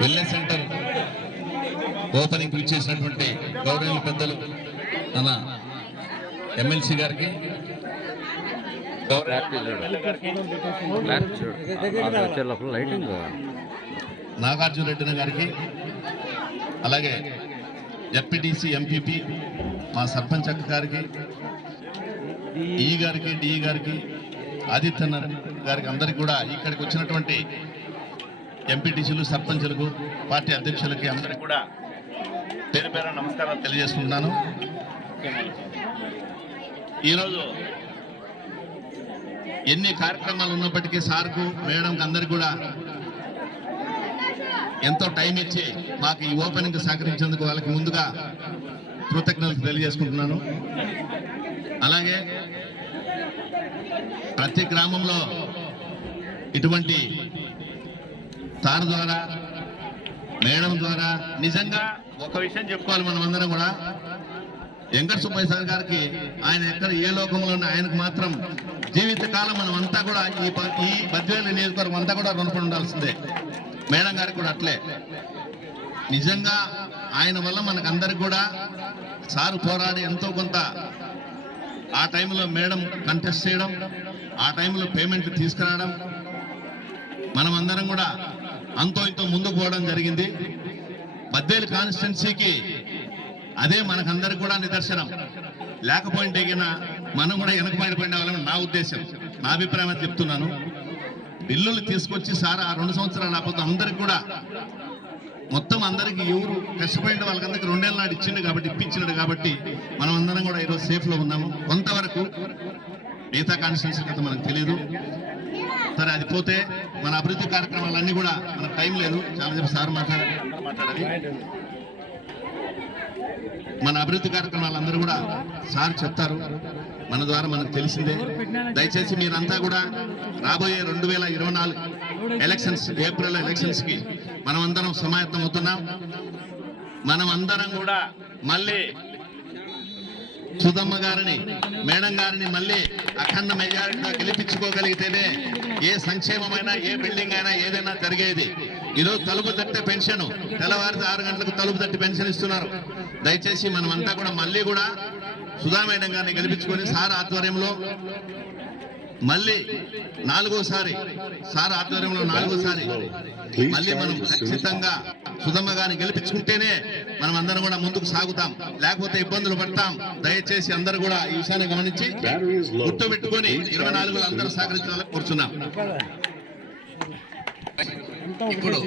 Wellness centre opening ఇచ్చేసినటువంటి గౌరవ పెద్దలు మన ఎమ్మెల్సీ గారికి. నాగార్జున రెడ్డి గారికి అలాగే ఎఫ్పిటిసి ఎంపీపీ మా సర్పంచ్ అక్క గారికి ఈ గారికి డిఈ గారికి ఆదిత్యనారాయణ గారికి అందరికి కూడా ఇక్కడికి వచ్చినటువంటి ఎంపీటీసీలు సర్పంచులకు పార్టీ అధ్యక్షులకి అందరికీ కూడా పేరు పేరు నమస్కారాలు తెలియజేసుకుంటున్నాను. ఈరోజు ఎన్ని కార్యక్రమాలు ఉన్నప్పటికీ సార్కు మేడంకి అందరికి కూడా ఎంతో టైం ఇచ్చి మాకు ఈ ఓపెనింగ్ సహకరించేందుకు వాళ్ళకి ముందుగా కృతజ్ఞతలు తెలియజేసుకుంటున్నాను. అలాగే ప్రతి గ్రామంలో ఇటువంటి సార్ ద్వారా మేడం ద్వారా నిజంగా ఒక విషయం చెప్పుకోవాలి మనం అందరం కూడా. వెంకట సుబ్బయ్య సార్ గారికి ఆయన ఎక్కడ ఏ లోకంలో ఉన్న ఆయనకు మాత్రం జీవితకాలం మనం అంతా కూడా ఈ ప- ఈ బద్వేలు నియోజకవర్గం అంతా కూడా రుణపడి ఉండాల్సిందే. మేడం గారికి కూడా అట్లే. నిజంగా ఆయన వల్ల మనకందరికి కూడా సారు పోరాడి ఎంతో కొంత ఆ టైంలో మేడం కంటెస్ట్ చేయడం ఆ టైంలో పేమెంట్ తీసుకురావడం మనం అందరం కూడా అంతో ఇంతో ముందుకు పోవడం జరిగింది. బద్వేలు కాన్స్టిట్యున్సీకి అదే మనకందరికి కూడా నిదర్శనం. లేకపోయింటే మనం కూడా వెనకబడిపోయిన వాళ్ళని నా ఉద్దేశం. నా అభిప్రాయం చెప్తున్నాను. బిల్లులు తీసుకొచ్చి సార్ ఆ రెండు సంవత్సరాలు లేకపోతే అందరికి కూడా మొత్తం అందరికి ఎవరు కష్టపడిన వాళ్ళకందరికి రెండేళ్ళ నాడు ఇచ్చిండు కాబట్టి ఇప్పించినాడు కాబట్టి మనం అందరం కూడా ఈరోజు సేఫ్లో ఉన్నాము. కొంతవరకు మిగతా కాన్స్టిట్యూన్సీ కదా మనకు తెలియదు సరే అది పోతే మన అభివృద్ధి కార్యక్రమాలన్నీ కూడా టైం లేదు. చాలా సార్ మాట్లాడాలి మాట్లాడాలి. మన అభివృద్ధి కార్యక్రమాలు అందరూ కూడా సార్ చెప్తారు. మన ద్వారా మనకు తెలిసిందే. దయచేసి మీరంతా కూడా రాబోయే రెండు వేల ఇరవై నాలుగు ఎలక్షన్స్ ఏప్రిల్ ఎలక్షన్స్కి మనం అందరం సమాయత్తం అవుతున్నాం. మనం అందరం కూడా మళ్ళీ సుధమ్మ గారిని మేడం గారిని మళ్ళీ అఖండ మెజారిటీగా గెలిపించుకోగలిగితేనే ఏ సంక్షేమమైనా ఏ బిల్డింగ్ అయినా ఏదైనా జరిగేది. ఈరోజు తలుపు తట్టే పెన్షన్. తెల్లవారి ఆరు గంటలకు తలుపు తట్టి పెన్షన్ ఇస్తున్నారు. దయచేసి మనం అంతా కూడా మళ్ళీ కూడా సుధా మేడం గారిని గెలిపించుకొని సార్ ఆధ్వర్యంలో మళ్ళీ నాలుగోసారి సార్ ఆధ్వర్యంలో నాలుగోసారి మళ్ళీ మనం ఖచ్చితంగా సుధమ్మ గారిని గెలిపించుకుంటేనే మనం అందరం కూడా ముందుకు సాగుతాం. లేకపోతే ఇబ్బందులు పడతాం. దయచేసి అందరూ కూడా ఈ విషయాన్ని గమనించి గుర్తు పెట్టుకొని ఇరవై నాలుగులో అందరూ సహకరించాలని కోరుచున్నాం. ఇప్పుడు